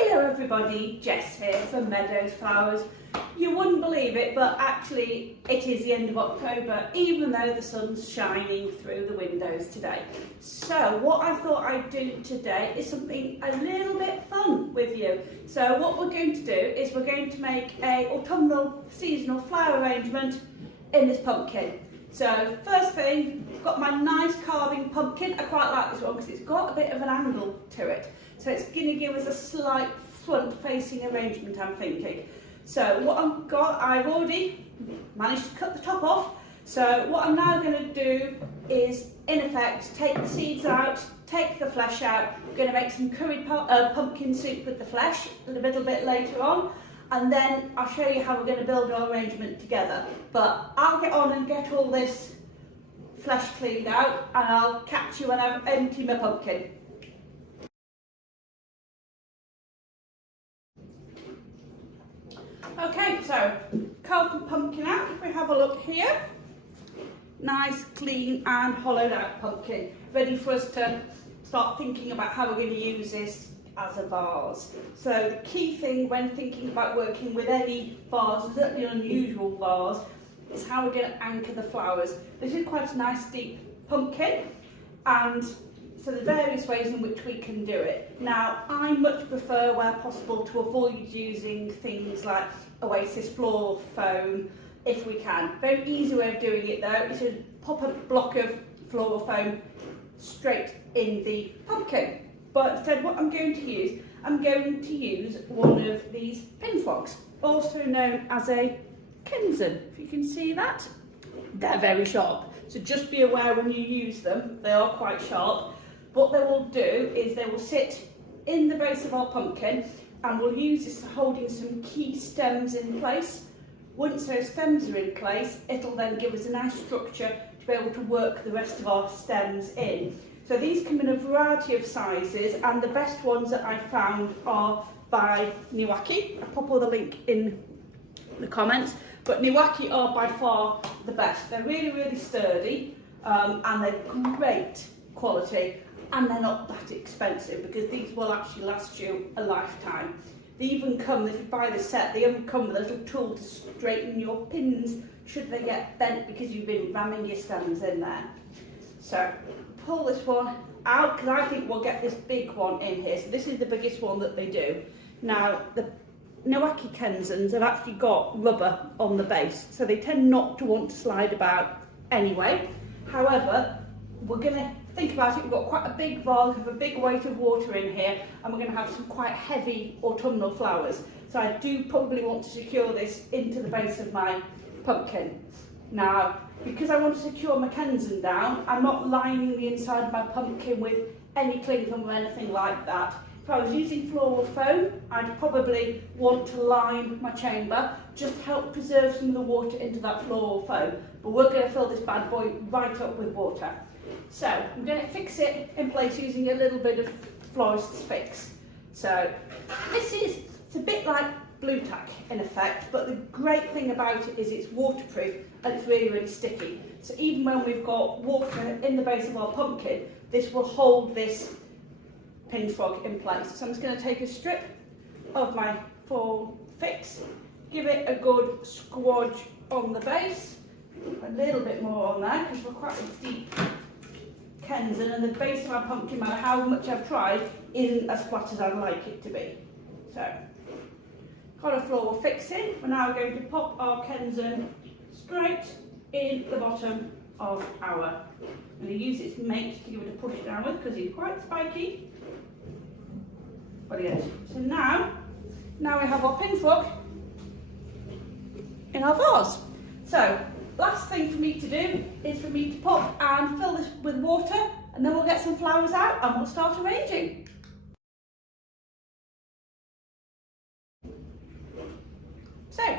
Hello everybody, Jess here from Meadows Flowers. You wouldn't believe it, but actually it is the end of October, even though the sun's shining through the windows today. So what I thought I'd do today is something a little bit fun with you. So what we're going to do is we're going to make a autumnal seasonal flower arrangement in this pumpkin. So first thing, I've got my nice carving pumpkin. I quite like this one because it's got a bit of an angle to it. So it's going to give us a slight front-facing arrangement, I'm thinking. So what I've already managed to cut the top off. So what I'm now going to do is, in effect, take the seeds out, take the flesh out. I'm going to make some curried pumpkin soup with the flesh a little bit later on. And then I'll show you how we're going to build our arrangement together. But I'll get on and get all this flesh cleaned out, and I'll catch you when I empty my pumpkin. Okay, so carve the pumpkin out. If we have a look here, nice, clean and hollowed out pumpkin, ready for us to start thinking about how we're going to use this as a vase. So the key thing when thinking about working with any vase, certainly an unusual vase, is how we're going to anchor the flowers. This is quite a nice deep pumpkin, and so there's various ways in which we can do it. Now, I much prefer, where possible, to avoid using things like Oasis floor foam if we can. Very easy way of doing it though is to pop a block of floral foam straight in the pumpkin. But instead what I'm going to use one of these pin frogs, also known as a Kinsen, if you can see that. They're very sharp, so just be aware when you use them, they are quite sharp. What they will do is they will sit in the base of our pumpkin, and we'll use this for holding some key stems in place. Once those stems are in place, it'll then give us a nice structure to be able to work the rest of our stems in. So these come in a variety of sizes, and the best ones that I found are by Niwaki. I'll pop all the link in the comments, but Niwaki are by far the best. They're really, really sturdy, and they're great quality, and they're not that expensive because these will actually last you a lifetime. They even come, if you buy the set, they even come with a little tool to straighten your pins should they get bent because you've been ramming your stems in there. So pull this one out because I think we'll get this big one in here. So this is the biggest one that they do. Now the Niwaki Kensens have actually got rubber on the base, so they tend not to want to slide about anyway. However, we're going to think about it. We've got quite a big vase with a big weight of water in here, and we're going to have some quite heavy autumnal flowers. So I do probably want to secure this into the base of my pumpkin. Now, because I want to secure my Kensen down, I'm not lining the inside of my pumpkin with any cling film or anything like that. If I was using floral foam, I'd probably want to line my chamber, just to help preserve some of the water into that floral foam. But we're going to fill this bad boy right up with water. So I'm going to fix it in place using a little bit of florist's fix. So it's a bit like blue tack in effect, but the great thing about it is it's waterproof and it's really, really sticky. So even when we've got water in the base of our pumpkin, this will hold this pin frog in place. So I'm just going to take a strip of my full fix, give it a good squodge on the base, a little bit more on there because we're quite a deep Kensen, and the base of our pumpkin, no matter how much I've tried, isn't as flat as I'd like it to be. So, got a floral fix in. We're now going to pop our Kensen straight in the bottom of our. I'm going to use its mate to give it a push down with because he's quite spiky. Brilliant. So now we have our pin frog in our vase. So, last thing for me to do is for me to pop and fill this with water, and then we'll get some flowers out and we'll start arranging. So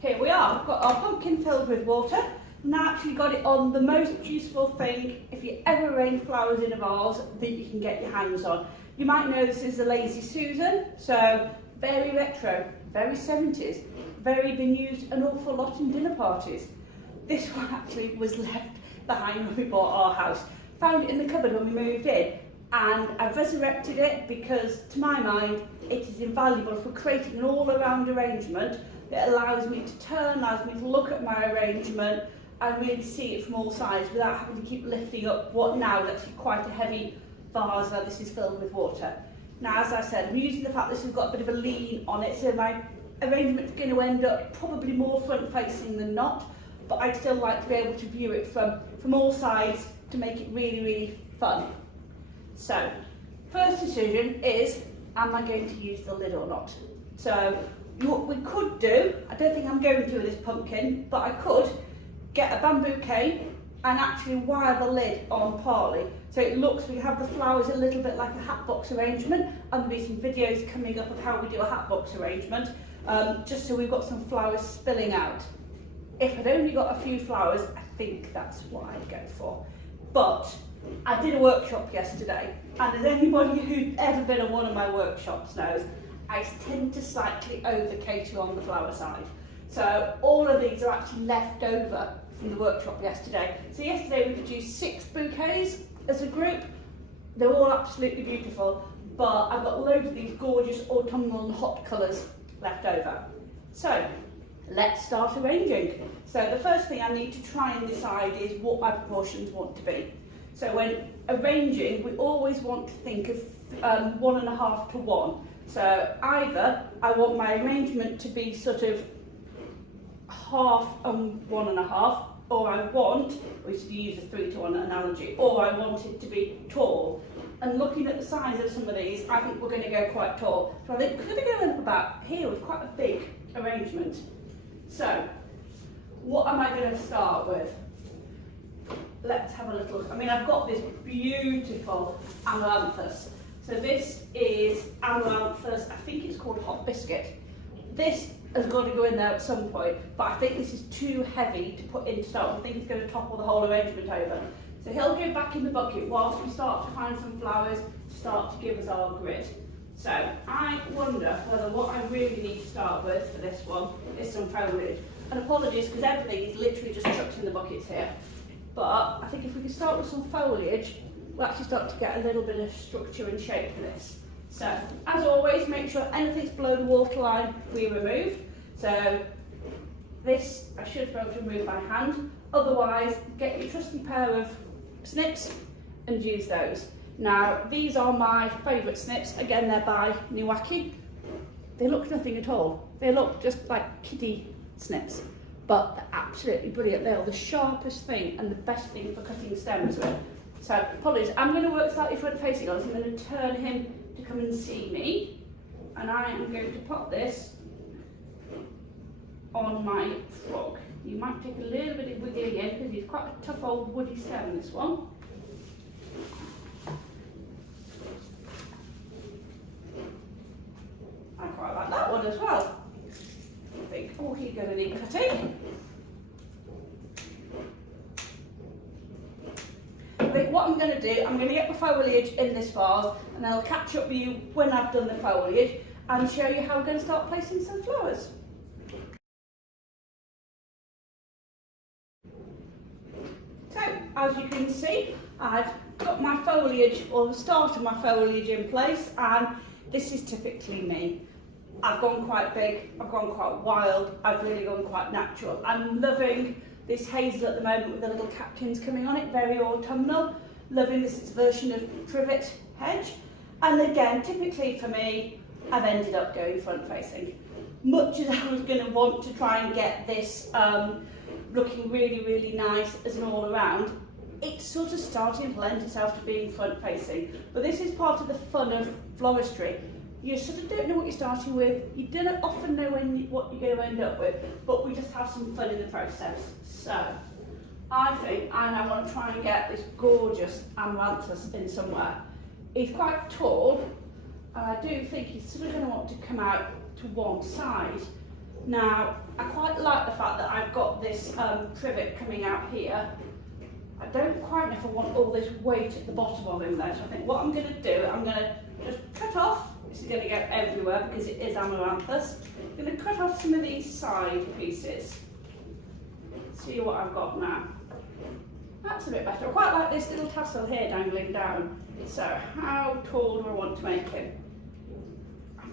here we are, we've got our pumpkin filled with water. Now actually got it on the most useful thing if you ever arrange flowers in a vase that you can get your hands on. You might know this is the Lazy Susan, so very retro, very 70s, very been used an awful lot in dinner parties. This one actually was left behind when we bought our house. Found it in the cupboard when we moved in. and I've resurrected it because, to my mind, it is invaluable for creating an all-around arrangement that allows me to turn, allows me to look at my arrangement and really see it from all sides without having to keep lifting up what now is actually quite a heavy vase where this is filled with water. Now, as I said, I'm using the fact this has got a bit of a lean on it, so my arrangement is going to end up probably more front-facing than not, but I'd still like to be able to view it from all sides to make it really, really fun. So, first decision is, am I going to use the lid or not? So, what we could do, I don't think I'm going to with this pumpkin, but I could get a bamboo cane and actually wire the lid on partly. So it looks, we have the flowers a little bit like a hat box arrangement, and there'll be some videos coming up of how we do a hat box arrangement, just so we've got some flowers spilling out. If I'd only got a few flowers, I think that's what I'd go for. But I did a workshop yesterday, and as anybody who's ever been on one of my workshops knows, I tend to slightly over cater on the flower side. So all of these are actually left over from the workshop yesterday. So yesterday we produced 6 bouquets as a group. They're all absolutely beautiful, but I've got loads of these gorgeous autumnal and hot colours left over. So let's start arranging. So the first thing I need to try and decide is what my proportions want to be. So when arranging, we always want to think of 1.5 to 1. So either I want my arrangement to be sort of half and 1.5, or I want, we should use a 3 to 1 analogy, or I want it to be tall. And looking at the size of some of these, I think we're going to go quite tall. So I think we're going to go up about here with quite a big arrangement. So, what am I going to start with? Let's have a little look. I mean, I've got this beautiful amaranthus. So this is amaranthus, I think it's called hot biscuit. This has got to go in there at some point, but I think this is too heavy to put in to start. I think it's going to topple the whole arrangement over. So he'll go back in the bucket whilst we start to find some flowers to start to give us our grid. So I wonder whether what I really need to start with for this one is some foliage. And apologies, because everything is literally just chucked in the buckets here. But I think if we can start with some foliage, we'll actually start to get a little bit of structure and shape for this. So, as always, make sure anything's below the waterline we remove. So, this I should be able to remove by hand. Otherwise, get your trusty pair of snips and use those. Now, these are my favourite snips. Again, they're by Niwaki. They look nothing at all. They look just like kiddie snips, but they're absolutely brilliant. They are the sharpest thing and the best thing for cutting stems with. So, apologies, I'm going to work slightly front facing on this. I'm going to turn him to come and see me, and I am going to pop this on my frog. You might take a little bit of wiggling in because he's quite a tough old woody stem, this one. I quite like that one as well. I think, oh, he's going to need cutting. What I'm going to do, I'm going to get my foliage in this vase, and I'll catch up with you when I've done the foliage and show you how we're going to start placing some flowers. So, as you can see, I've got my foliage, or the start of my foliage in place, and this is typically me. I've gone quite big, I've gone quite wild, I've really gone quite natural. I'm loving this hazel at the moment with the little catkins coming on it, very autumnal. Loving this version of privet hedge. And again, typically for me, I've ended up going front facing. Much as I was going to want to try and get this looking really, really nice as an all around, it's sort of starting to lend itself to being front facing. But this is part of the fun of floristry. You sort of don't know what you're starting with, you don't often know what you're going to end up with, but we just have some fun in the process. So, I think I now want to try and get this gorgeous amaranthus in somewhere. He's quite tall, and I do think he's sort of going to want to come out to one side. Now, I quite like the fact that I've got this privet coming out here. I don't quite know if I want all this weight at the bottom of him though, so I think what I'm going to do, I'm going to just cut off. This is going to go everywhere because it is amaranthus. I'm going to cut off some of these side pieces. See what I've got now. That's a bit better. I quite like this little tassel here dangling down. So how tall do I want to make him?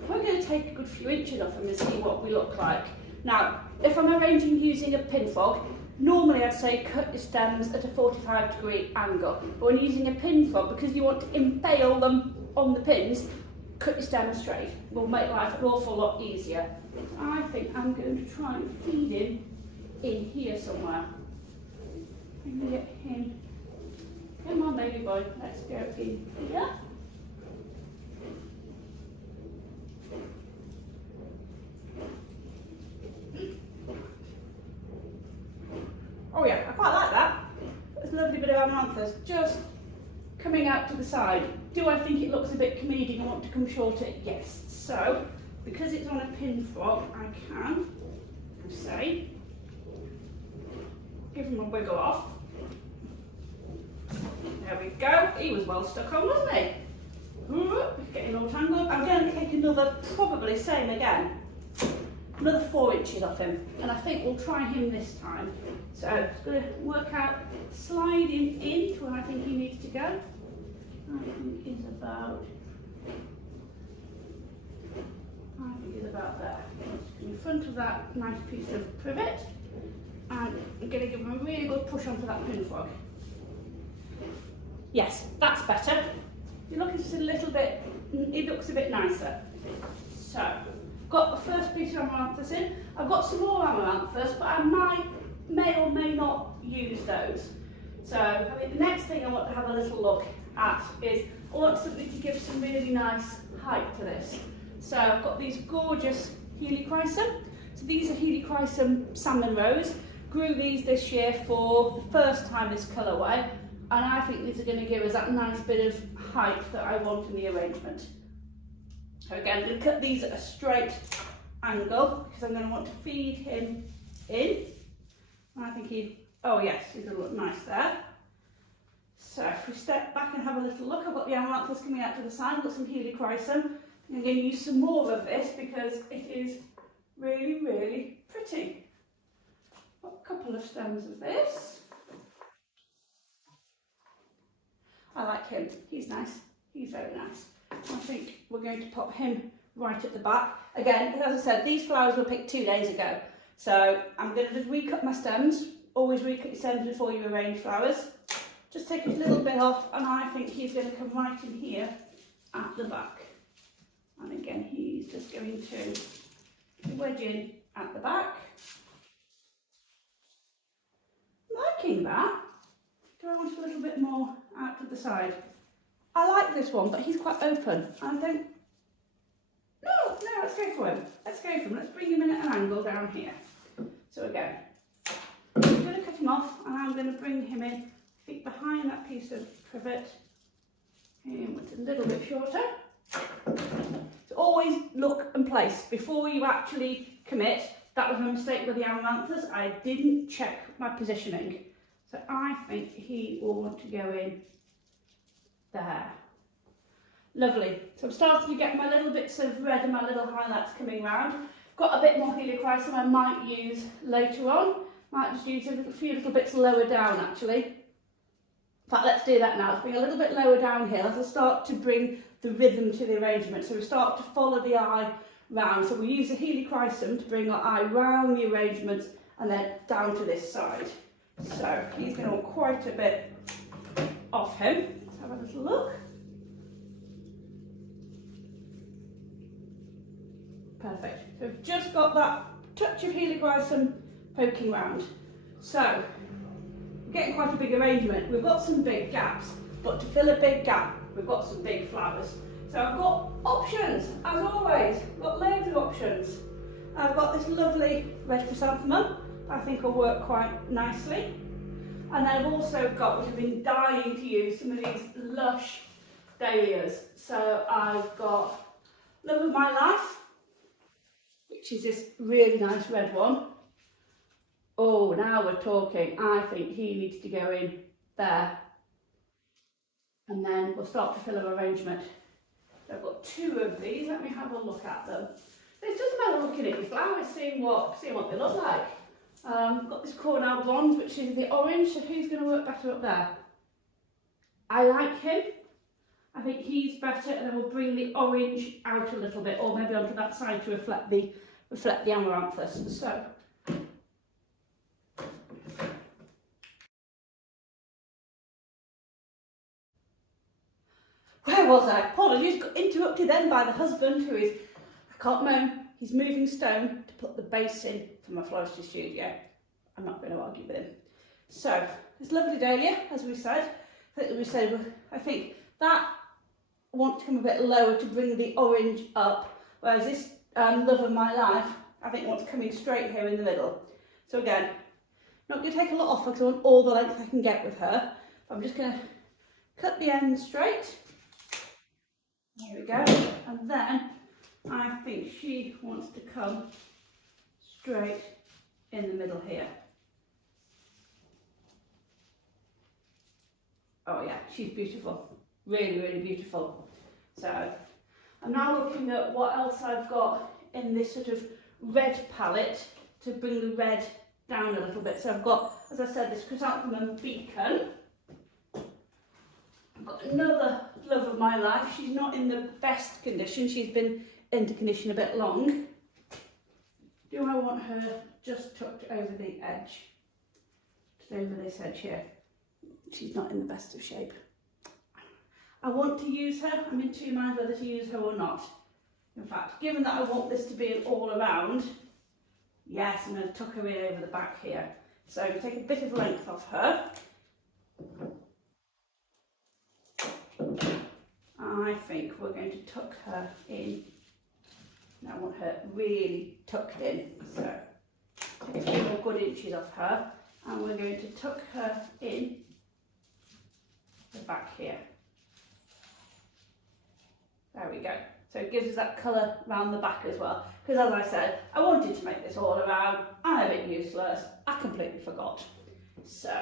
We're going to take a good few inches off him and see what we look like. Now, if I'm arranging using a pin frog, normally I'd say cut your stems at a 45-degree angle. But when using a pin frog, because you want to impale them on the pins, cut your stems straight. It will make life an awful lot easier. I think I'm going to try and feed him in here somewhere. And get him. Come on, baby boy, let's go in here. Oh yeah, I quite like that. There's a lovely bit of amaranthus just coming out to the side. Do I think it looks a bit comedic and want to come shorter? Yes. So, because it's on a pin frog, I can say, give him a wiggle off. There we go. He was well stuck on, wasn't he? Getting all tangled. I'm going to take another, probably same again, another 4 inches off him. And I think we'll try him this time. So I'm just going to work out sliding in to where I think he needs to go. I think he's about there. In front of that nice piece of privet. And I'm going to give him a really good push onto that pin frog. Yes, that's better. You're looking just a little bit, it looks a bit nicer. So, got the first piece of amaranthus in. I've got some more amaranthus, but I may or may not use those. So, I think the next thing I want to have a little look at is, I want something to give some really nice height to this. So, I've got these gorgeous helichrysum. So these are helichrysum salmon rose. Grew these this year for the first time this colourway. And I think these are going to give us that nice bit of height that I want in the arrangement. So again, I'm going to cut these at a straight angle because I'm going to want to feed him in. And I think oh yes, he's going to look nice there. So if we step back and have a little look, I've got the amaranthus coming out to the side, I've got some helichrysum. I'm going to use some more of this because it is really, really pretty. Got a couple of stems of this. I like him, he's nice, he's very nice. I think we're going to pop him right at the back. Again, as I said, these flowers were picked 2 days ago. So I'm going to just recut my stems. Always recut your stems before you arrange flowers. Just take a little bit off and I think he's going to come right in here at the back. And again, he's just going to wedge in at the back. Liking that. Do I want a little bit more out to the side? I like this one, but he's quite open. I don't... No, let's go for him. Let's go for him. Let's bring him in at an angle down here. So again, I'm going to cut him off and I'm going to bring him in, I think behind that piece of privet, and with a little bit shorter. So always look and place before you actually commit. That was my mistake with the amaranthus. I didn't check my positioning. So I think he will want to go in there. Lovely. So I'm starting to get my little bits of red and my little highlights coming round. Got a bit more helichrysum I might use later on. Might just use a few little bits lower down actually. In fact, let's do that now. Let's bring a little bit lower down here. That'll start to bring the rhythm to the arrangement. So we start to follow the eye round. So we use the helichrysum to bring our eye round the arrangement and then down to this side. So he's going to want quite a bit off him. Let's have a little look. Perfect. So we've just got that touch of helichrysum poking round. So we're getting quite a big arrangement. We've got some big gaps, but to fill a big gap, we've got some big flowers. So I've got options, as always. I've got loads of options. I've got this lovely red chrysanthemum. I think will work quite nicely. And then I've also got, which I've been dying to use, some of these lush dahlias. So I've got Love of My Life, which is this really nice red one. Oh, now we're talking. I think he needs to go in there. And then we'll start to fill our arrangement. So I've got 2 of these. Let me have a look at them. It doesn't matter looking at your flowers, seeing what they look like. Got this Cornell bronze, which is the orange, so who's going to work better up there? I like him. I think he's better, and then we'll bring the orange out a little bit, or maybe onto that side to reflect the amaranthus. So, where was I? Apologies, got interrupted then by the husband who is, I can't moan, he's moving stone to put the base in for my floristry studio. I'm not going to argue with him. So, this lovely dahlia, as we said, I think that I want to come a bit lower to bring the orange up, whereas this love of my life, I think wants coming straight here in the middle. So again, not going to take a lot off because I want all the length I can get with her. I'm just going to cut the end straight. There we go. And then I think she wants to come straight in the middle here. Oh yeah, she's beautiful. Really, really beautiful. So I'm now looking at what else I've got in this sort of red palette to bring the red down a little bit. So I've got, as I said, this chrysanthemum beacon. I've got another love of my life. She's not in the best condition. She's been into condition a bit long. Do I want her just tucked over the edge? Just over this edge here. She's not in the best of shape. I want to use her. I'm in two minds whether to use her or not. In fact, given that I want this to be an all around, yes, I'm going to tuck her in over the back here. So I'm going to take a bit of length off her. I think we're going to tuck her in. Now I want her really tucked in. So take a few more good inches off her, and we're going to tuck her in the back here. There we go. So it gives us that colour around the back as well. Because as I said, I wanted to make this all around. I'm a bit useless. I completely forgot. So,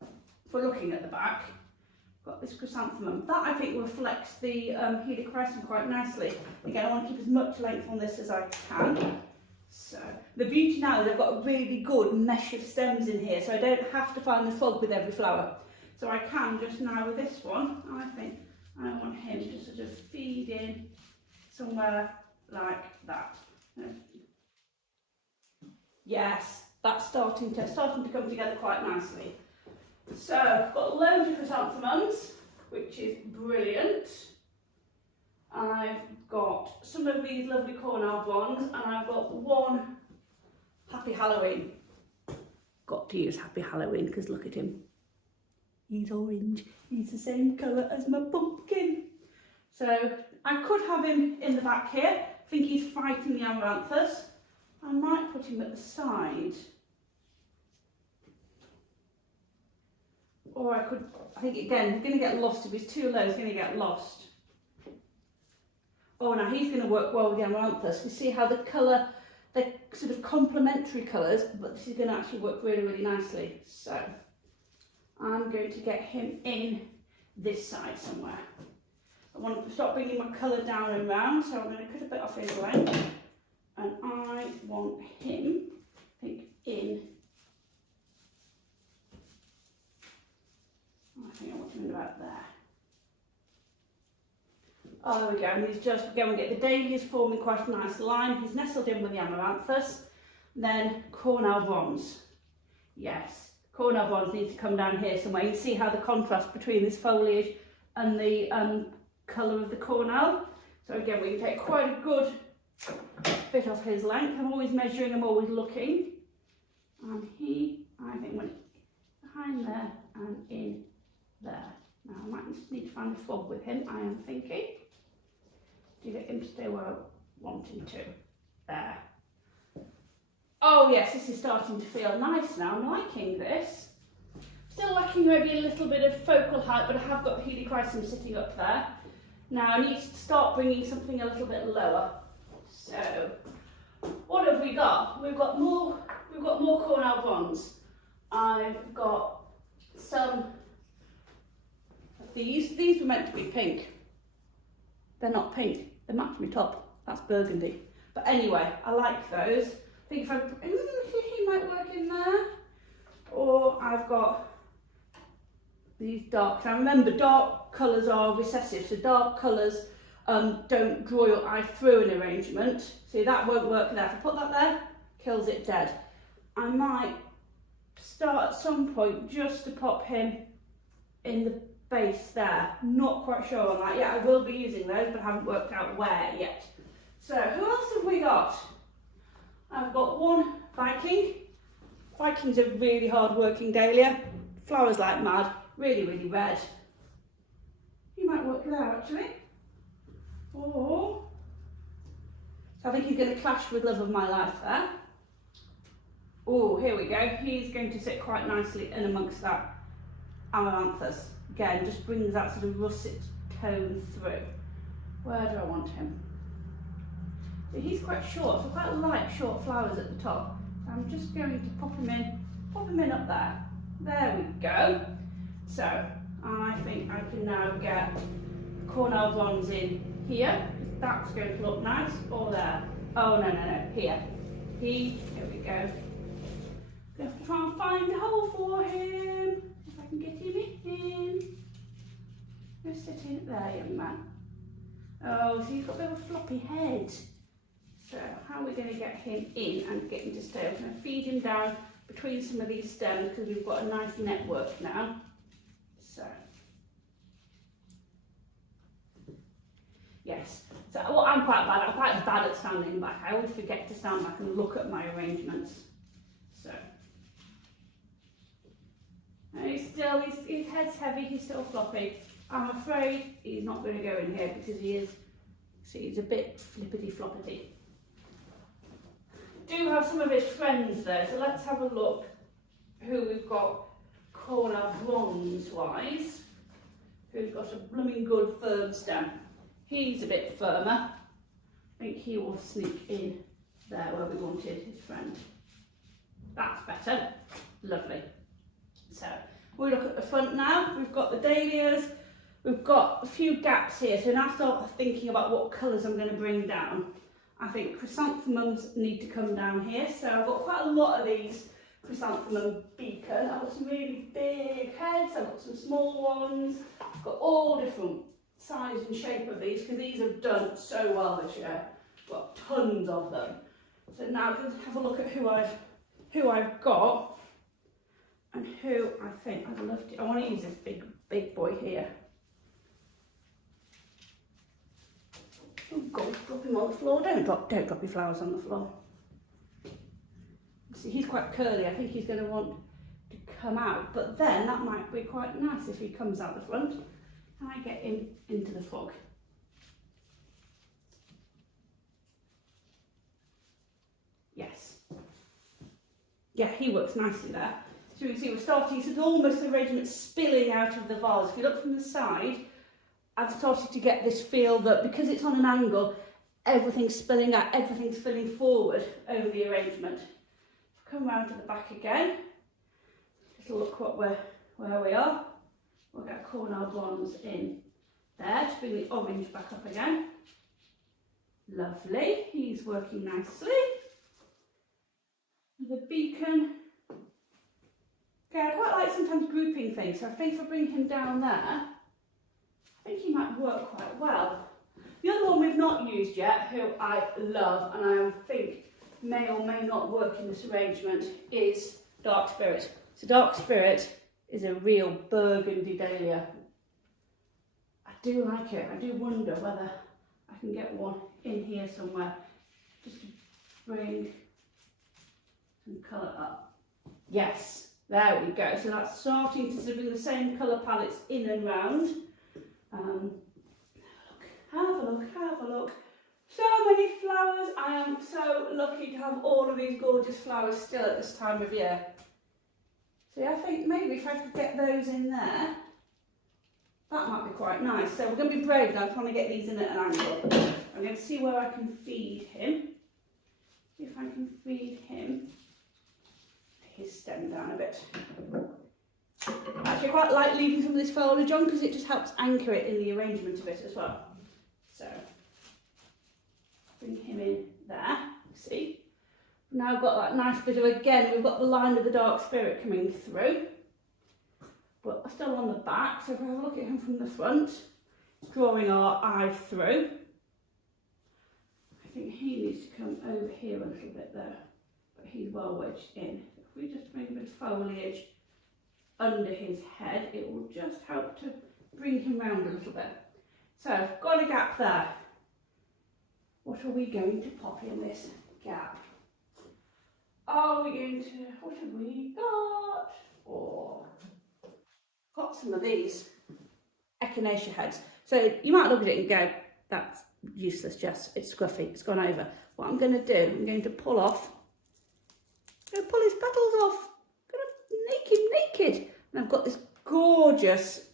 if we're looking at the back, I've got this chrysanthemum. That I think reflects the helichrysum quite nicely. Again, I want to keep as much length on this as I can. So, the beauty now is I've got a really good mesh of stems in here, so I don't have to find the frog with every flower. So I can just now with this one, I think I want him to sort of feed in somewhere like that. Yes, that's starting to come together quite nicely. So I've got loads of chrysanthemums, which is brilliant. I've got some of these lovely Cornell bronze, and I've got one Happy Halloween. Got to use Happy Halloween because look at him. He's orange. He's the same colour as my pumpkin. So I could have him in the back here. I think he's fighting the amaranthus. I might put him at the side. Or I could, I think again, he's going to get lost. If he's too low, he's going to get lost. Oh, now he's going to work well with the amaranthus. You see how the colour, they're sort of complementary colours, but this is going to actually work really, really nicely. So I'm going to get him in this side somewhere. I want to start bringing my colour down and round, so I'm going to cut a bit off his length. And I want him, I think, in. I think I want him in about there. Oh, there we go. And he's just, again, we get the dahlias forming quite a nice line. He's nestled in with the amaranthus. Then Cornell bronze. Yes, Cornell bronze needs to come down here somewhere. You can see how the contrast between this foliage and the colour of the Cornell. So again, we can take quite a good bit off his length. I'm always measuring, I'm always looking. And he, I think, went behind there and in there. Now I might just need to find a frog with him, I am thinking, to get him to stay where I want him to. There. Oh yes, this is starting to feel nice now. I'm liking this. Still lacking maybe a little bit of focal height, but I have got the helichrysum sitting up there. Now I need to start bringing something a little bit lower. So, what have we got? We've got more Cornell bronze. I've got some of these. These were meant to be pink. They're not pink. They match my top. That's burgundy. But anyway, I like those. I think if I, he might work in there. Or I've got these dark, now remember dark colours are recessive, so dark colours don't draw your eye through an arrangement. See, that won't work there. If I put that there, kills it dead. I might start at some point just to pop him in the base there. Not quite sure on that yet. I will be using those, but I haven't worked out where yet. So who else have we got? I've got one Viking. Viking's a really hard working dahlia. Flowers like mad, really, really red. He might work there actually. Or, so I think he's going to clash with Love of My Life there. Oh, here we go. He's going to sit quite nicely in amongst that amaranthus. Again, just brings that sort of russet tone through. Where do I want him? So he's quite short, so I quite like short flowers at the top. So I'm just going to pop him in up there. There we go. So I think I can now get cornel bronze in here. That's going to look nice. Or there. Oh no, here. Here we go. Gonna have to try and find a hole for him. If I can get him in. Just sit in there, young man. Oh, so he's got a bit of a floppy head. So how are we going to get him in and get him to stay? I'm going to feed him down between some of these stems because we've got a nice network now. So, yes. So well, I'm quite bad at standing back. I always forget to stand back and look at my arrangements. So, and his head's heavy, he's still floppy. I'm afraid he's not going to go in here because he's a bit flippity floppity. Do have some of his friends there, so let's have a look who we've got corner bronze wise, who's got a blooming good firm stem. He's a bit firmer. I think he will sneak in there where we wanted his friend. That's better. Lovely. So we look at the front now. We've got the dahlias. We've got a few gaps here, so now I start thinking about what colours I'm going to bring down. I think chrysanthemums need to come down here, so I've got quite a lot of these chrysanthemum beacon. I've got some really big heads, I've got some small ones, I've got all different size and shape of these because these have done so well this year. I've got tons of them. So now I'm going to have a look at who I've got and who I think I'd love to. I want to use this big boy here. Oh God, drop him on the floor. Don't drop your flowers on the floor. See, he's quite curly. I think he's going to want to come out, but then that might be quite nice if he comes out the front and I get him into the fog. Yes. Yeah, he works nicely there. So you can see we're starting, so it's almost the arrangement spilling out of the vase. If you look from the side, I've started to get this feel that because it's on an angle, everything's spilling out, everything's filling forward over the arrangement. Come round to the back again. Just look where we are. We'll get cornel bronze in there to bring the orange back up again. Lovely, he's working nicely. The beacon. Okay, I quite like sometimes grouping things, so I think if I bring him down there, I think he might work quite well. The other one we've not used yet, who I love and I think may or may not work in this arrangement, is Dark Spirit. So Dark Spirit is a real burgundy dahlia. I do like it. I do wonder whether I can get one in here somewhere just to bring some colour up. Yes, there we go. So that's starting to sort of bring the same colour palettes in and round. Have a look. So many flowers. I am so lucky to have all of these gorgeous flowers still at this time of year. So I think maybe if I could get those in there, that might be quite nice. So we're going to be brave now, trying to get these in at an angle. I'm going to see where I can feed him. See if I can feed him his stem down a bit. Actually, I quite like leaving some of this foliage on because it just helps anchor it in the arrangement of it as well. So, bring him in there, see? Now I've got that nice bit of, again, we've got the line of the dark spirit coming through, but still on the back. So if we have a look at him from the front, drawing our eye through. I think he needs to come over here a little bit there, but he's well wedged in. If we just bring a bit of foliage under his head, it will just help to bring him round a little bit. So I've got a gap there. What are we going to pop in this gap? Are we going to, what have we got? Oh, got some of these echinacea heads. So you might look at it and go, that's useless, Jess, it's scruffy, it's gone over. What I'm going to do, I'm going to pull off, I'm going to pull his petals off, I'm going to make him naked. And I've got this gorgeous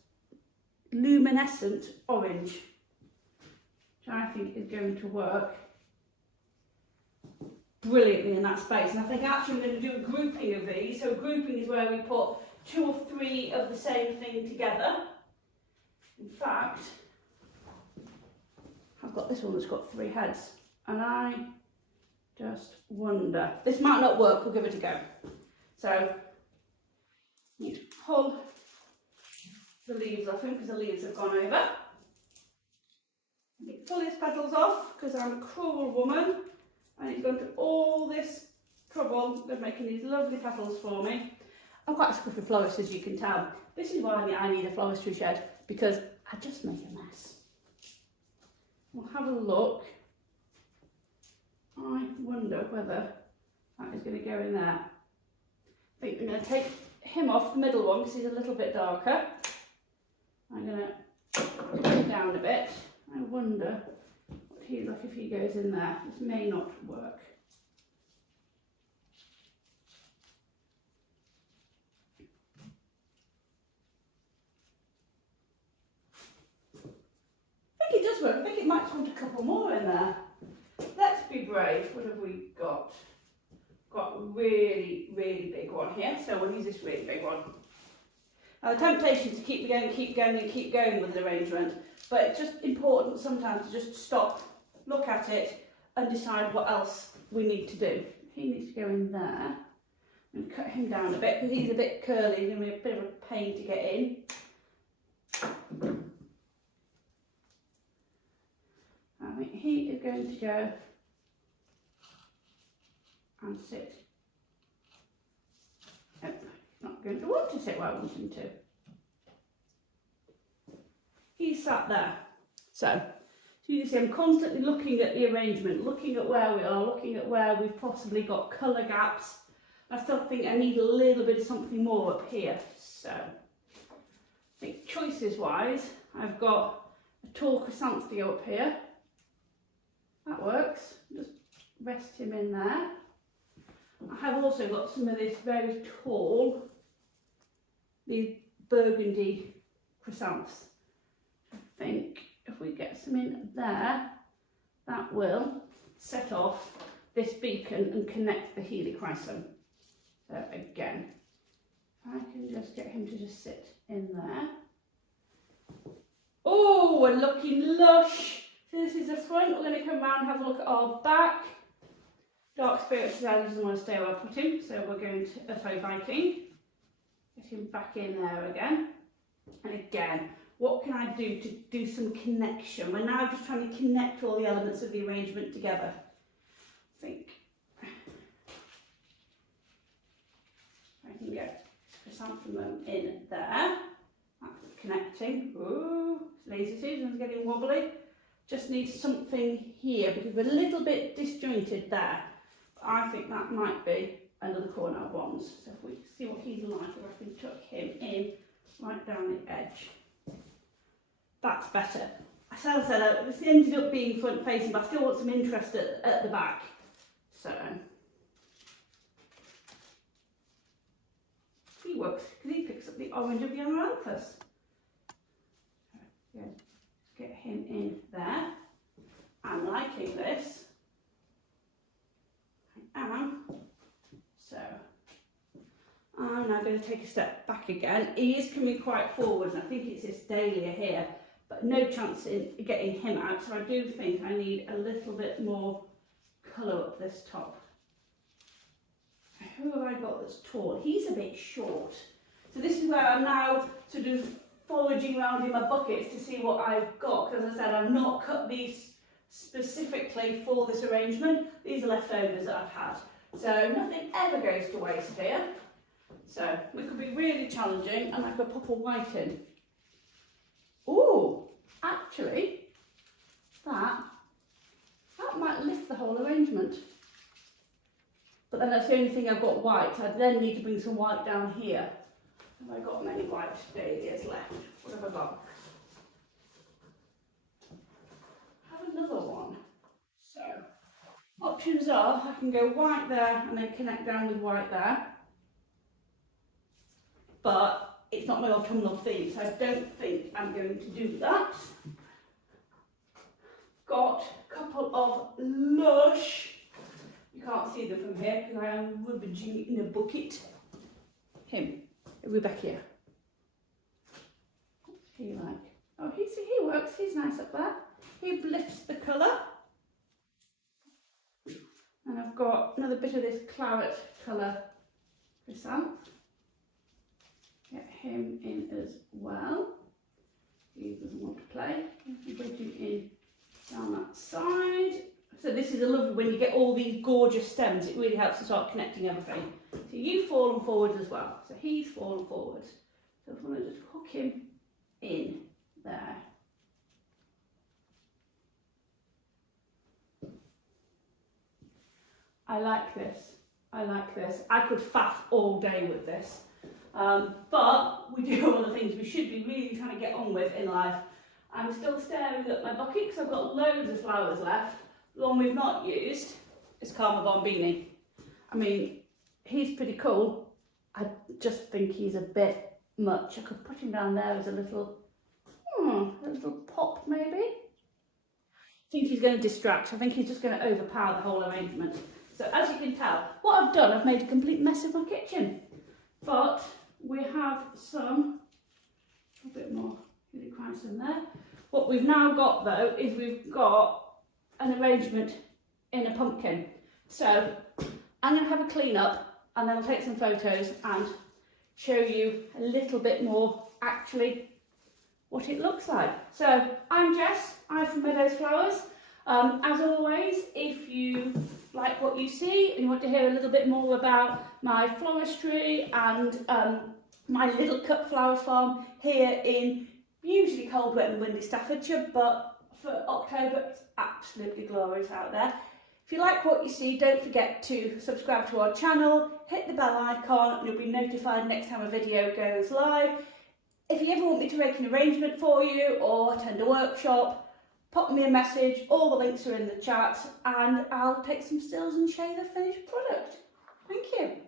luminescent orange, which I think is going to work brilliantly in that space. And I think actually I'm going to do a grouping of these. So a grouping is where we put 2 or 3 of the same thing together. In fact, I've got this one that's got 3 heads, and I just wonder, this might not work, we'll give it a go. So you need to pull the leaves off him because the leaves have gone over. Pull his petals off because I'm a cruel woman, and he's gone through all this trouble of making these lovely petals for me. I'm quite a scruffy florist, as you can tell. This is why I need a floristry shed, because I just make a mess. We'll have a look. I wonder whether that is going to go in there. I think I'm going to take him off, the middle one, because he's a little bit darker. I'm going to put him down a bit. I wonder what he'd look if he goes in there. This may not work. I think it does work. I think it might want a couple more in there. Let's be brave. What have we got? Got a really, really big one here. So we'll use this really big one. Now the temptation is to keep going, keep going and keep going with the arrangement. But it's just important sometimes to just stop, look at it and decide what else we need to do. He needs to go in there and cut him down a bit because he's a bit curly and going to be a bit of a pain to get in. I think he is going to go and sit. Oh, he's not going to want to sit where I want him to. He's sat there. So you can see I'm constantly looking at the arrangement, looking at where we are, looking at where we've possibly got colour gaps. I still think I need a little bit of something more up here. So I think choices wise, I've got a tall chrysanthemum up here. That works. Just rest him in there. I have also got some of this very tall, these burgundy chrysanthemums. I think if we get some in there, that will set off this beacon and connect the helichrysum. So again, if I can just get him to just sit in there. Oh, we're looking lush. So this is the front. We're going to come around and have a look at our back. Dark Spirit doesn't want to stay where I put him, so we're going to, sorry, Viking. Get him back in there again. And again, what can I do to do some connection? We're now just trying to connect all the elements of the arrangement together. I think I can get chrysanthemum in there. That's connecting. Ooh, Lazy Susan's getting wobbly. Just need something here because we're a little bit disjointed there. But I think that might be another corner of wands. So if we see what he's like, if I can tuck him in right down the edge. That's better. As I said, this ended up being front facing, but I still want some interest at the back. So he works because he picks up the orange of the amaranthus. Good. Get him in there. I'm liking this. I am. So I'm now going to take a step back again. He is coming quite forward, and I think it's this dahlia here, but no chance in getting him out. So I do think I need a little bit more colour up this top. who have I got that's tall? He's a bit short. So this is where I'm now sort of foraging around in my buckets to see what I've got. Because as I said, I've not cut these specifically for this arrangement. These are leftovers that I've had. So nothing ever goes to waste here. So it could be really challenging, and I could pop a white in. Ooh, actually, that might lift the whole arrangement. But then that's the only thing I've got white. I then need to bring some white down here. Have I got many white dahlias left? What have I got? I have another one. So, options are I can go white there and then connect down with white there. But it's not my autumnal theme, so I don't think I'm going to do that. Got a couple of lush, you can't see them from here because I am rummaging in a bucket. Rebecca. What's he like? Oh, he works, he's nice up there. He lifts the colour. And I've got another bit of this claret colour chrysanthemum. Get him in as well. He doesn't want to play. Put him in down that side. So this is a lovely, when you get all these gorgeous stems, it really helps to start connecting everything. So you've fallen forward as well. So he's fallen forward. So I want to just hook him in there. I like this. I like this. I could faff all day with this. But we do have other things we should be really trying to get on with in life. I'm still staring at my bucket because I've got loads of flowers left. The one we've not used is Karma Bombini. I mean, he's pretty cool. I just think he's a bit much. I could put him down there as a little pop maybe. I think he's going to distract. I think he's just going to overpower the whole arrangement. So as you can tell, what I've done, I've made a complete mess of my kitchen. But we have a bit more Holy Christ in there. What we've now got though is we've got an arrangement in a pumpkin. So I'm going to have a clean up and then I'll take some photos and show you a little bit more actually what it looks like. So I'm Jess, I'm from Meadows Flowers. As always, if you like what you see and you want to hear a little bit more about my floristry and my little cut flower farm here in usually cold, wet and windy Staffordshire, but for October it's absolutely glorious out there. If you like what you see, don't forget to subscribe to our channel, hit the bell icon and you'll be notified next time a video goes live. If you ever want me to make an arrangement for you or attend a workshop, pop me a message, all the links are in the chat and I'll take some stills and show you the finished product. Thank you.